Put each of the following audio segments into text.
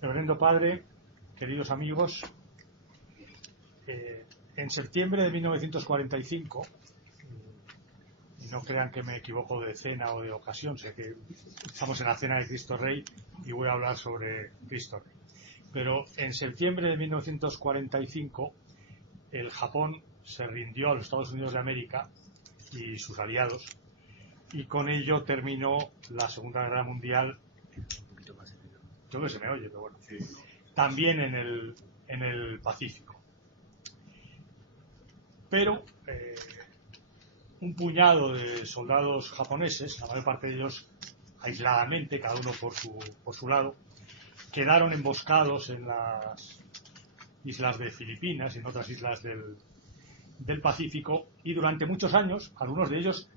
Reverendo Padre, queridos amigos, en septiembre de 1945, y no crean que me equivoco de cena o de ocasión, sé que estamos en la cena de Cristo Rey y voy a hablar sobre Cristo Rey, pero en septiembre de 1945 el Japón se rindió a los Estados Unidos de América y sus aliados, y con ello terminó la Segunda Guerra Mundial. Creo que se me oye, pero bueno, sí. También en el Pacífico. Pero un puñado de soldados japoneses, la mayor parte de ellos aisladamente, cada uno por su lado, quedaron emboscados en las islas de Filipinas y en otras islas del Pacífico, y durante muchos años, algunos de ellos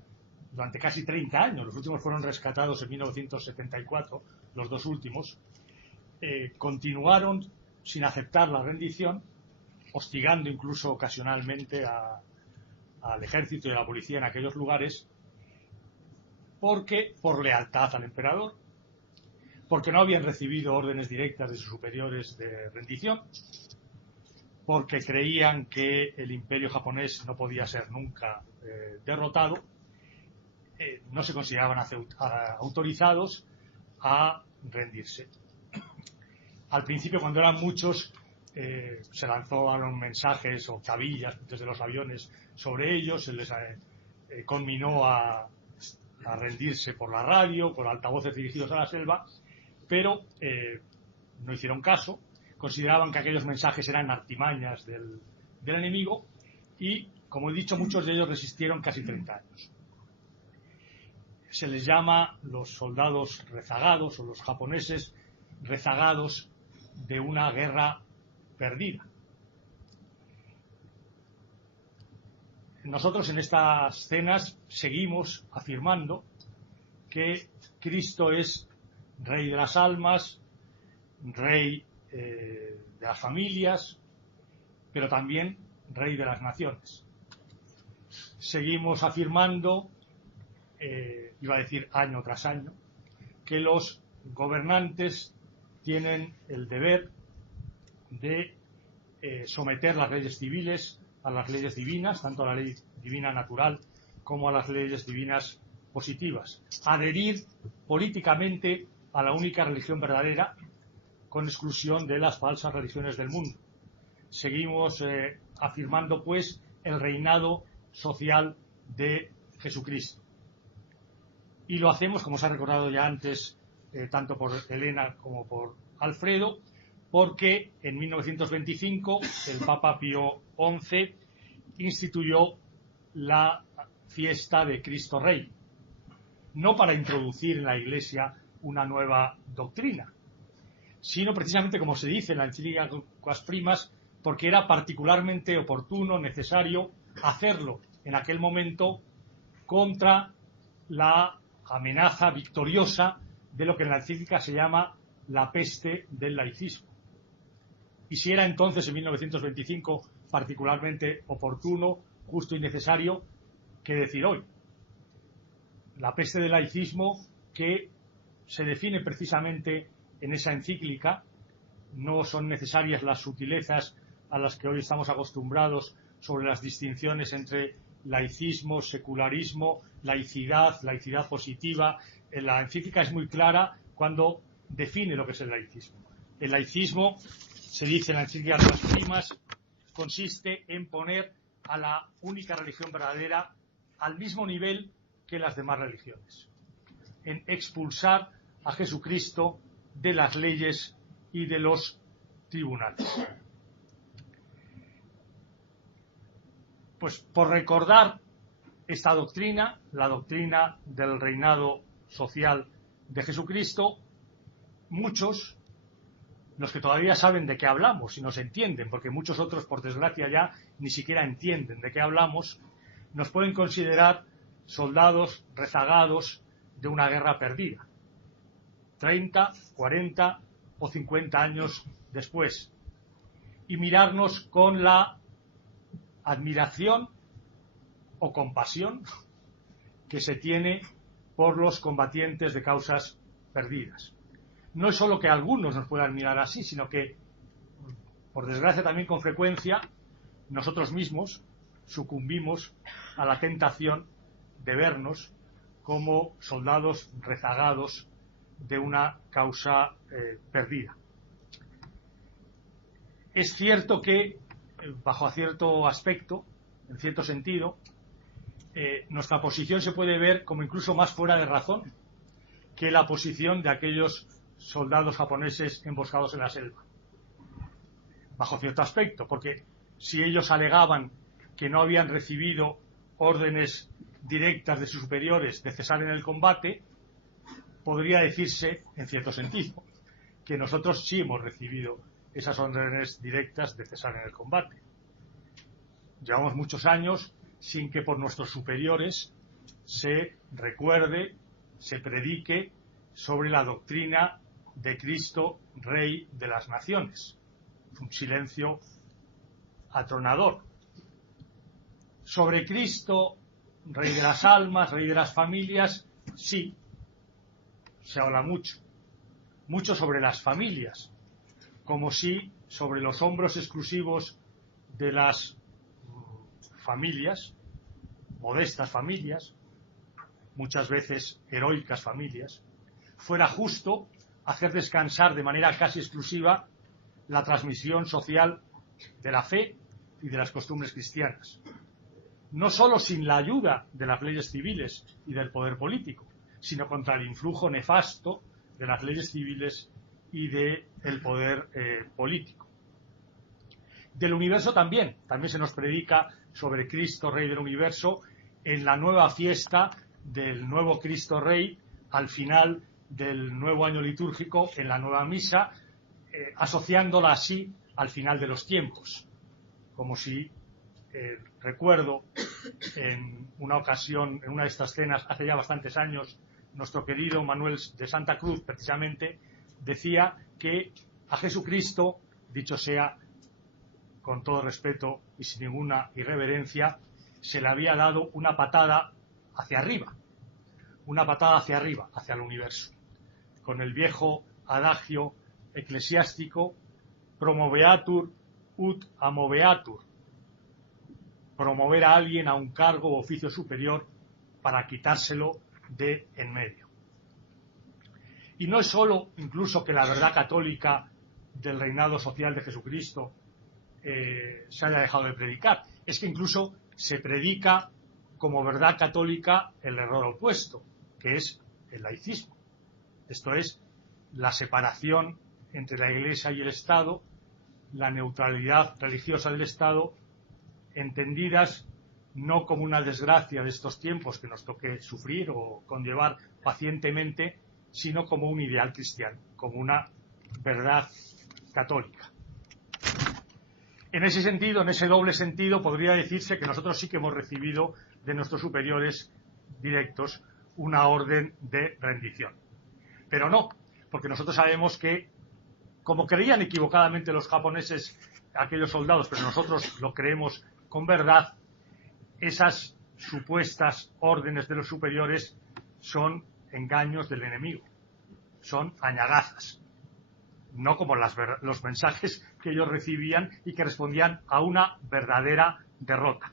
durante casi 30 años, los últimos fueron rescatados en 1974, los dos últimos, continuaron sin aceptar la rendición, hostigando incluso ocasionalmente al ejército y a la policía en aquellos lugares, porque por lealtad al emperador, porque no habían recibido órdenes directas de sus superiores de rendición, porque creían que el imperio japonés no podía ser nunca derrotado, no se consideraban autorizados a rendirse. Al principio, cuando eran muchos, se lanzaron mensajes o cabillas desde los aviones sobre ellos, se les conminó a rendirse por la radio, por altavoces dirigidos a la selva, pero no hicieron caso, consideraban que aquellos mensajes eran artimañas del enemigo y, como he dicho, muchos de ellos resistieron casi 30 años. Se les llama los soldados rezagados o los japoneses rezagados de una guerra perdida. Nosotros en estas cenas seguimos afirmando que Cristo es Rey de las almas, Rey de las familias, pero también Rey de las naciones. Seguimos afirmando, iba a decir año tras año, que los gobernantes tienen el deber de someter las leyes civiles a las leyes divinas, tanto a la ley divina natural como a las leyes divinas positivas. Adherir políticamente a la única religión verdadera, con exclusión de las falsas religiones del mundo. Seguimos afirmando, pues, el reinado social de Jesucristo. Y lo hacemos, como se ha recordado ya antes, tanto por Elena como por Alfredo, porque en 1925 el Papa Pío XI instituyó la fiesta de Cristo Rey, no para introducir en la Iglesia una nueva doctrina, sino precisamente, como se dice en la encíclica Quas Primas, porque era particularmente oportuno, necesario hacerlo en aquel momento contra la amenaza victoriosa de lo que en la encíclica se llama la peste del laicismo. Y si era entonces, en 1925, particularmente oportuno, justo y necesario, ¿qué decir hoy? La peste del laicismo, que se define precisamente en esa encíclica, no son necesarias las sutilezas a las que hoy estamos acostumbrados sobre las distinciones entre laicismo, secularismo, laicidad positiva. La encíclica es muy clara cuando define lo que es el laicismo. El laicismo, se dice en la encíclica de las Primas, consiste en poner a la única religión verdadera al mismo nivel que las demás religiones, en expulsar a Jesucristo de las leyes y de los tribunales. Pues por recordar esta doctrina, la doctrina del reinado social de Jesucristo, muchos, los que todavía saben de qué hablamos y nos entienden, porque muchos otros, por desgracia, ya ni siquiera entienden de qué hablamos, nos pueden considerar soldados rezagados de una guerra perdida, 30, 40 o 50 años después, y mirarnos con la admiración o compasión que se tiene por los combatientes de causas perdidas. no es solo que algunos nos puedan mirar así, sino que, por desgracia, también con frecuencia nosotros mismos sucumbimos a la tentación de vernos como soldados rezagados de una causa perdida. Es cierto que, bajo cierto aspecto, en cierto sentido, nuestra posición se puede ver como incluso más fuera de razón que la posición de aquellos soldados japoneses emboscados en la selva. Bajo cierto aspecto, porque si ellos alegaban que no habían recibido órdenes directas de sus superiores de cesar en el combate, podría decirse, en cierto sentido, que nosotros sí hemos recibido esas órdenes directas de cesar en el combate. Llevamos muchos años sin que por nuestros superiores se recuerde, se predique sobre la doctrina de Cristo, Rey de las Naciones. Un silencio atronador. Sobre Cristo, Rey de las almas, Rey de las familias, sí, se habla mucho. Mucho sobre las familias, como si sobre los hombros exclusivos de las familias, modestas familias, muchas veces heroicas familias, fuera justo hacer descansar de manera casi exclusiva la transmisión social de la fe y de las costumbres cristianas. No solo sin la ayuda de las leyes civiles y del poder político, sino contra el influjo nefasto de las leyes civiles y del poder político. Del universo también se nos predica sobre Cristo, Rey del universo, en la nueva fiesta del nuevo Cristo Rey, al final del nuevo año litúrgico, en la nueva misa, asociándola así al final de los tiempos, como si, recuerdo, en una ocasión, en una de estas cenas, hace ya bastantes años, nuestro querido Manuel de Santa Cruz, precisamente, decía que a Jesucristo, dicho sea con todo respeto y sin ninguna irreverencia, se le había dado una patada hacia arriba, hacia el universo, con el viejo adagio eclesiástico promoveatur ut amoveatur, promover a alguien a un cargo o oficio superior para quitárselo de en medio. Y no es solo incluso que la verdad católica del reinado social de Jesucristo se haya dejado de predicar, es que incluso se predica como verdad católica el error opuesto, que es el laicismo. Esto es, la separación entre la Iglesia y el Estado, la neutralidad religiosa del Estado, entendidas no como una desgracia de estos tiempos que nos toque sufrir o conllevar pacientemente, sino como un ideal cristiano, como una verdad católica. En ese sentido, en ese doble sentido, podría decirse que nosotros sí que hemos recibido de nuestros superiores directos una orden de rendición. Pero no, porque nosotros sabemos que, como creían equivocadamente los japoneses, aquellos soldados, pero nosotros lo creemos con verdad, esas supuestas órdenes de los superiores son engaños del enemigo, son añagazas, no como los mensajes que ellos recibían y que respondían a una verdadera derrota.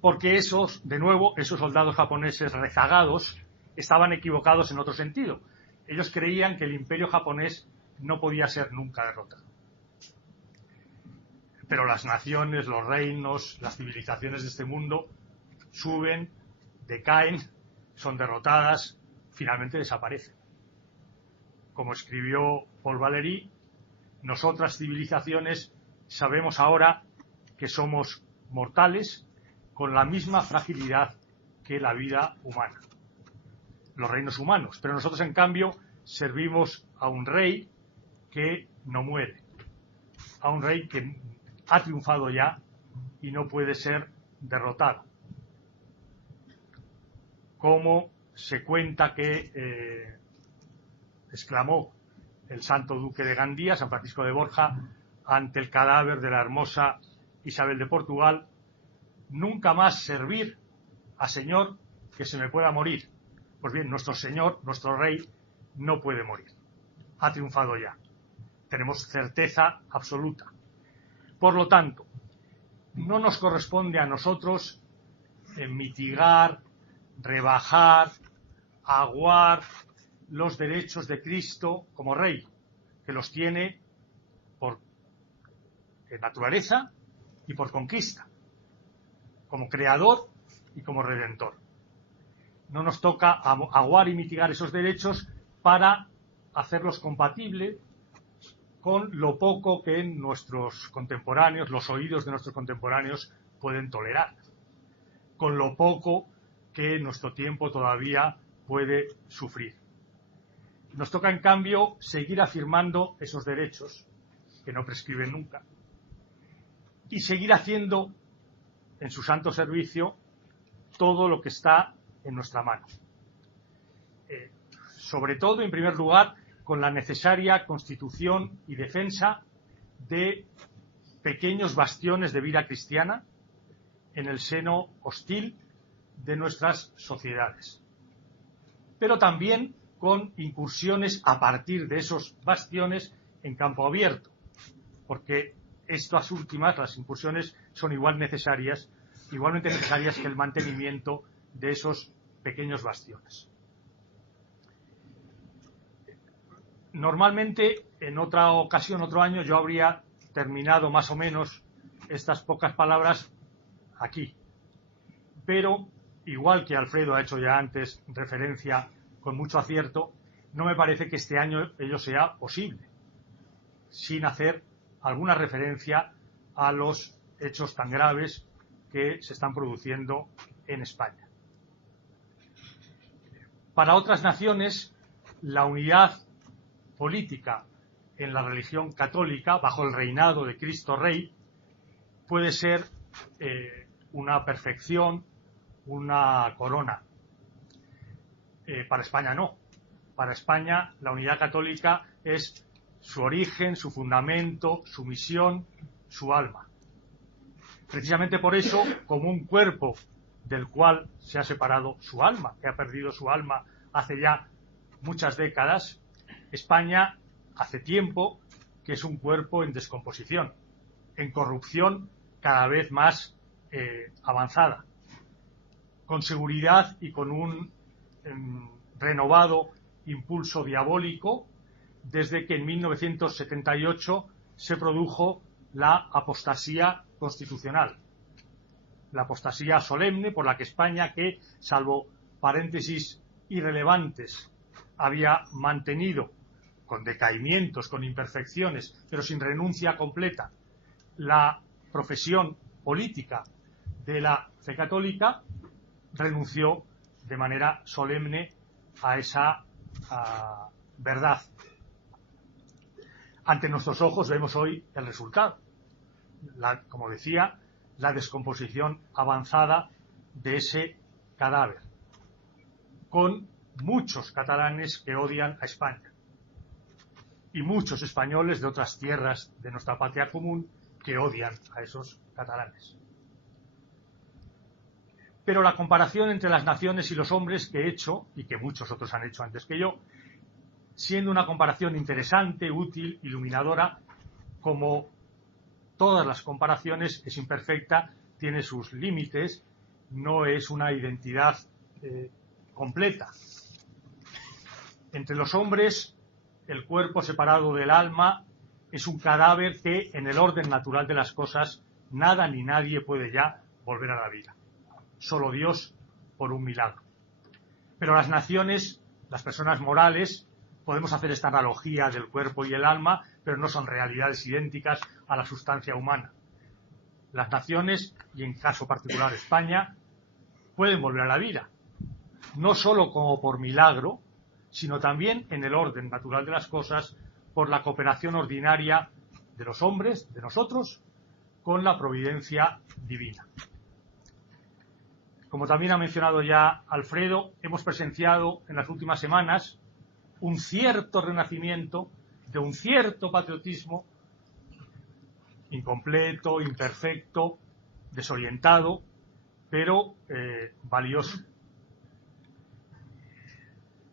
Porque esos soldados japoneses rezagados estaban equivocados en otro sentido. Ellos creían que el imperio japonés no podía ser nunca derrotado. Pero las naciones, los reinos, las civilizaciones de este mundo suben, decaen, son derrotadas, finalmente desaparecen. Como escribió Paul Valéry, nosotras civilizaciones sabemos ahora que somos mortales con la misma fragilidad que la vida humana, los reinos humanos. Pero nosotros, en cambio, servimos a un rey que no muere, a un rey que ha triunfado ya y no puede ser derrotado. Como se cuenta que exclamó el santo duque de Gandía, San Francisco de Borja, ante el cadáver de la hermosa Isabel de Portugal: nunca más servir a señor que se me pueda morir. Pues bien, nuestro señor, nuestro rey, no puede morir. Ha triunfado ya. Tenemos certeza absoluta. Por lo tanto, no nos corresponde a nosotros mitigar, rebajar, aguar los derechos de Cristo como Rey, que los tiene por naturaleza y por conquista, como Creador y como Redentor. No nos toca aguar y mitigar esos derechos para hacerlos compatibles con lo poco que nuestros contemporáneos, los oídos de nuestros contemporáneos pueden tolerar, con lo poco que nuestro tiempo todavía puede sufrir. Nos toca, en cambio, seguir afirmando esos derechos, que no prescriben nunca, y seguir haciendo en su santo servicio todo lo que está en nuestra mano. Sobre todo, en primer lugar, con la necesaria constitución y defensa de pequeños bastiones de vida cristiana en el seno hostil de nuestras sociedades. Pero también con incursiones a partir de esos bastiones en campo abierto, porque estas últimas, las incursiones, son igualmente necesarias que el mantenimiento de esos pequeños bastiones. Normalmente, en otra ocasión, otro año, yo habría terminado más o menos estas pocas palabras aquí. Pero, igual que Alfredo ha hecho ya antes referencia con mucho acierto, no me parece que este año ello sea posible, sin hacer alguna referencia a los hechos tan graves que se están produciendo en España. Para otras naciones, la unidad política en la religión católica, bajo el reinado de Cristo Rey, puede ser una perfección, una corona. Para España no. Para España la unidad católica es su origen, su fundamento, su misión, su alma. Precisamente por eso, como un cuerpo del cual se ha separado su alma, que ha perdido su alma hace ya muchas décadas, España hace tiempo que es un cuerpo en descomposición, en corrupción cada vez más avanzada, con seguridad y con un renovado impulso diabólico desde que en 1978 se produjo la apostasía constitucional, la apostasía solemne por la que España, que salvo paréntesis irrelevantes, había mantenido con decaimientos, con imperfecciones, pero sin renuncia completa, la profesión política de la fe católica, renunció de manera solemne a esa verdad. Ante nuestros ojos vemos hoy el resultado. Como decía, la descomposición avanzada de ese cadáver, con muchos catalanes que odian a España y muchos españoles de otras tierras de nuestra patria común que odian a esos catalanes. Pero la comparación entre las naciones y los hombres que he hecho, y que muchos otros han hecho antes que yo, siendo una comparación interesante, útil, iluminadora, como todas las comparaciones, es imperfecta, tiene sus límites, no es una identidad completa. Entre los hombres, el cuerpo separado del alma es un cadáver que, en el orden natural de las cosas, nada ni nadie puede ya volver a la vida. Solo Dios por un milagro. Pero las naciones, las personas morales, podemos hacer esta analogía del cuerpo y el alma, pero no son realidades idénticas a la sustancia humana. Las naciones, y en caso particular España, pueden volver a la vida, no solo como por milagro, sino también en el orden natural de las cosas, por la cooperación ordinaria de los hombres, de nosotros, con la providencia divina. Como también ha mencionado ya Alfredo, hemos presenciado en las últimas semanas un cierto renacimiento de un cierto patriotismo incompleto, imperfecto, desorientado, pero valioso.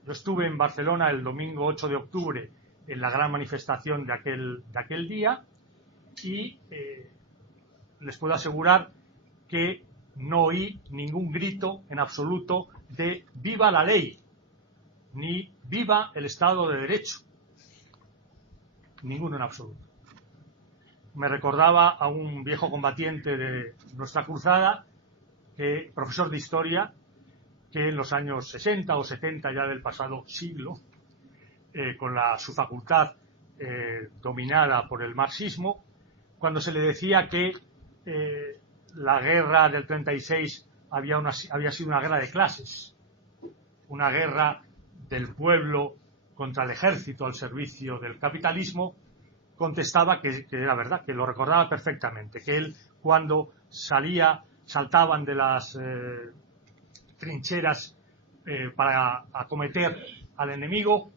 Yo estuve en Barcelona el domingo 8 de octubre en la gran manifestación de aquel día y les puedo asegurar que no oí ningún grito en absoluto de ¡viva la ley! Ni ¡viva el Estado de Derecho! Ninguno en absoluto. Me recordaba a un viejo combatiente de nuestra cruzada, profesor de historia, que en los años 60 o 70 ya del pasado siglo, con su facultad dominada por el marxismo, cuando se le decía que la guerra del 36 había sido una guerra de clases, una guerra del pueblo contra el ejército al servicio del capitalismo, contestaba que era verdad, que lo recordaba perfectamente, que él cuando saltaban de las trincheras para acometer al enemigo,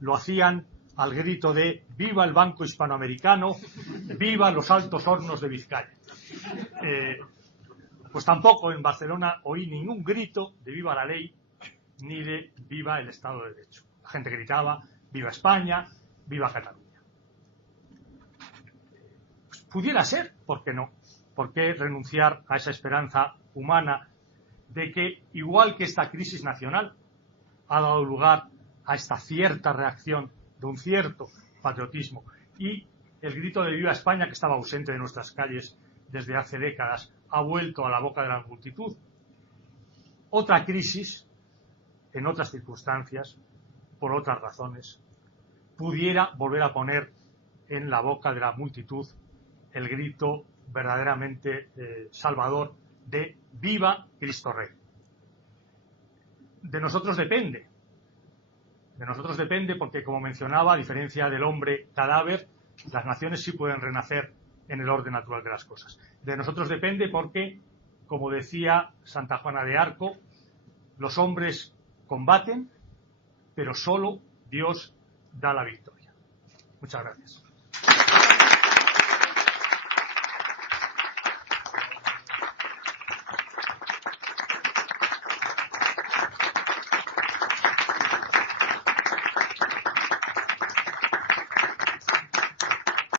lo hacían al grito de ¡viva el Banco Hispanoamericano! ¡Viva los Altos Hornos de Vizcaya! Pues tampoco en Barcelona oí ningún grito de ¡viva la ley! Ni de ¡viva el Estado de Derecho! La gente gritaba ¡viva España! ¡Viva Cataluña! Pues pudiera ser, ¿por qué no? ¿Por qué renunciar a esa esperanza humana de que, igual que esta crisis nacional ha dado lugar a esta cierta reacción de un cierto patriotismo y el grito de ¡viva España!, que estaba ausente de nuestras calles desde hace décadas, ha vuelto a la boca de la multitud? Otra crisis, en otras circunstancias, por otras razones, pudiera volver a poner en la boca de la multitud el grito verdaderamente salvador de ¡viva Cristo Rey! De nosotros depende porque, como mencionaba, a diferencia del hombre cadáver, las naciones sí pueden renacer en el orden natural de las cosas. De nosotros depende porque, como decía Santa Juana de Arco, los hombres combaten, pero solo Dios da la victoria. Muchas gracias.